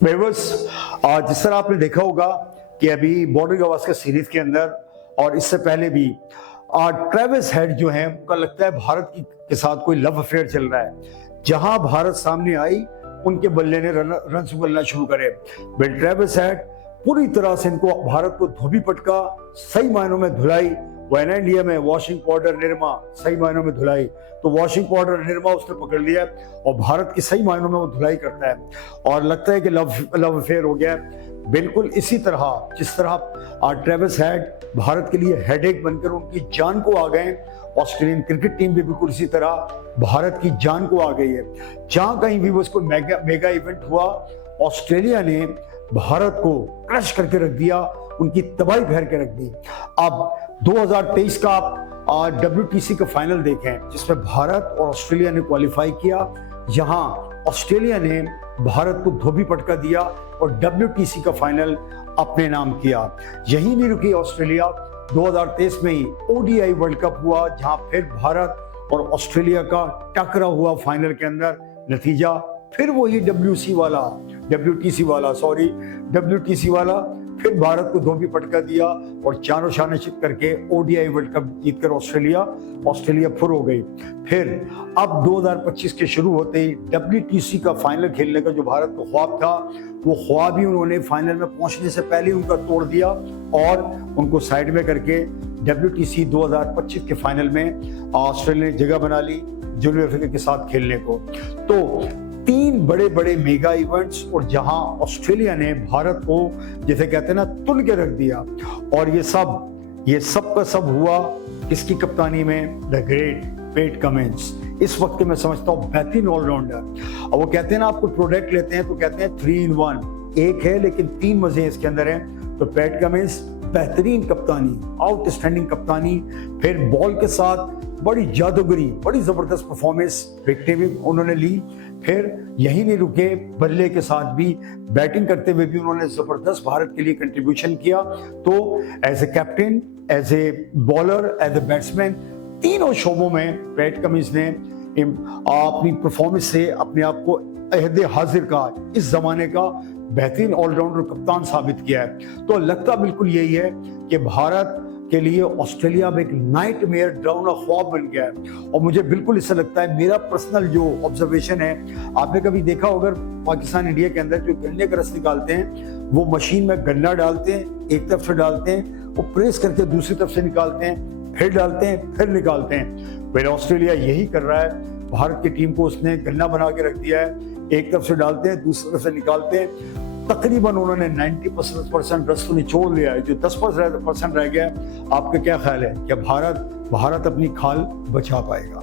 बस जिस तरह आपने देखा होगा कि अभी बॉर्डर गवास्कर सीरीज के अंदर और इससे पहले भी ट्रेविस हेड जो है उनका लगता है भारत के साथ कोई लव अफेयर चल रहा है। जहां भारत सामने आई उनके बल्ले ने रन उगलना शुरू करे। बिल ट्रेविस हेड पूरी तरह से इनको भारत को धोबी पटका, सही मायनों में धुलाई। वह इंडिया में वॉशिंग पाउडर निरमा सही मायनों में धुलाई, तो वॉशिंग पाउडर निरमा उसने पकड़ लिया और भारत की सही मायनों में वो धुलाई करता है और लगता है कि लव अफेयर हो गया। बिल्कुल इसी तरह जिस तरह ट्रेविस हेड भारत के लिए हेडेक बनकर उनकी जान को आ गए, ऑस्ट्रेलियन क्रिकेट टीम भी बिल्कुल इसी तरह भारत की जान को आ गई है। जहां कहीं भी वो इसको मेगा इवेंट हुआ, ऑस्ट्रेलिया ने भारत को क्रश करके रख दिया, उनकी तबाही फेर के रख दी। अब 2023 का आप WTC का फाइनल देखें जिसमें भारत और ऑस्ट्रेलिया ने क्वालिफाई किया। यहाँ ऑस्ट्रेलिया ने भारत को धोबी पटका दिया और WTC का फाइनल अपने नाम किया। यही नहीं रुकी ऑस्ट्रेलिया, 2023 में ही ODI वर्ल्ड कप हुआ जहां फिर भारत और ऑस्ट्रेलिया का टकरा हुआ फाइनल के अंदर। नतीजा फिर वही WTC वाला फिर भारत को धोबी पटका दिया और चारों शान चित करके ODI वर्ल्ड कप जीतकर ऑस्ट्रेलिया फुर हो गई। फिर अब 2025 के शुरू होते ही WTC का फाइनल खेलने का जो भारत को ख्वाब था, वो ख्वाब ही उन्होंने फाइनल में पहुंचने से पहले उनका तोड़ दिया और उनको साइड में करके WTC 2025 के फाइनल में ऑस्ट्रेलिया ने जगह बना ली जनूबी अफ्रीका के साथ खेलने को। तो 3 बड़े बड़े मेगा इवेंट्स और जहां ऑस्ट्रेलिया ने भारत को जैसे कहते हैं ना तुल के रख दिया। और ये सब का सब हुआ किसकी कप्तानी में? The great PAT Cummins. इस वक्त के मैं समझता हूँ बेहतरीन ऑलराउंडर। और वो कहते हैं ना, आपको प्रोडक्ट लेते हैं तो कहते हैं 3 in 1, एक है लेकिन 3 मजे इसके अंदर हैं। तो पैट कमिंस बेहतरीन कप्तानी, आउटस्टैंडिंग कप्तानी, फिर बॉल के साथ बड़ी जादूगरी, बड़ी जबरदस्त परफॉर्मेंस विकेटें भी उन्होंने ली। फिर यही नहीं रुके, बल्ले के साथ भी बैटिंग करते हुए भी उन्होंने जबरदस्त भारत के लिए कंट्रीब्यूशन किया। तो as a captain, as a bowler, as a batsman, तीनों शोबों में पैट कमिंस ने अपनी परफॉर्मेंस से अपने आप को अहद हाजिर का, इस जमाने का बेहतरीन ऑलराउंडर कप्तान साबित किया है। तो लगता बिल्कुल यही है कि भारत के लिए ऑस्ट्रेलिया अब एक नाइटमेयर, डरावना ख्वाब बन गया है। और मुझे बिल्कुल इससे लगता है, मेरा पर्सनल जो ऑब्जर्वेशन है, आपने कभी देखा होगा पाकिस्तान इंडिया के अंदर जो गन्ने का रस निकालते हैं, वो मशीन में गन्ना डालते हैं, एक तरफ से डालते हैं, वो प्रेस करके दूसरी तरफ से निकालते हैं, फिर डालते हैं, फिर निकालते हैं। फिर ऑस्ट्रेलिया यही कर रहा है, भारत की टीम को उसने गन्ना बना के रख दिया है, एक तरफ से डालते हैं, दूसरी तरफ से निकालते हैं। तकरीबन उन्होंने 90% रस तो निचोड़ लिया है, जो 10% रह गया। आपका क्या ख्याल है कि भारत अपनी खाल बचा पाएगा?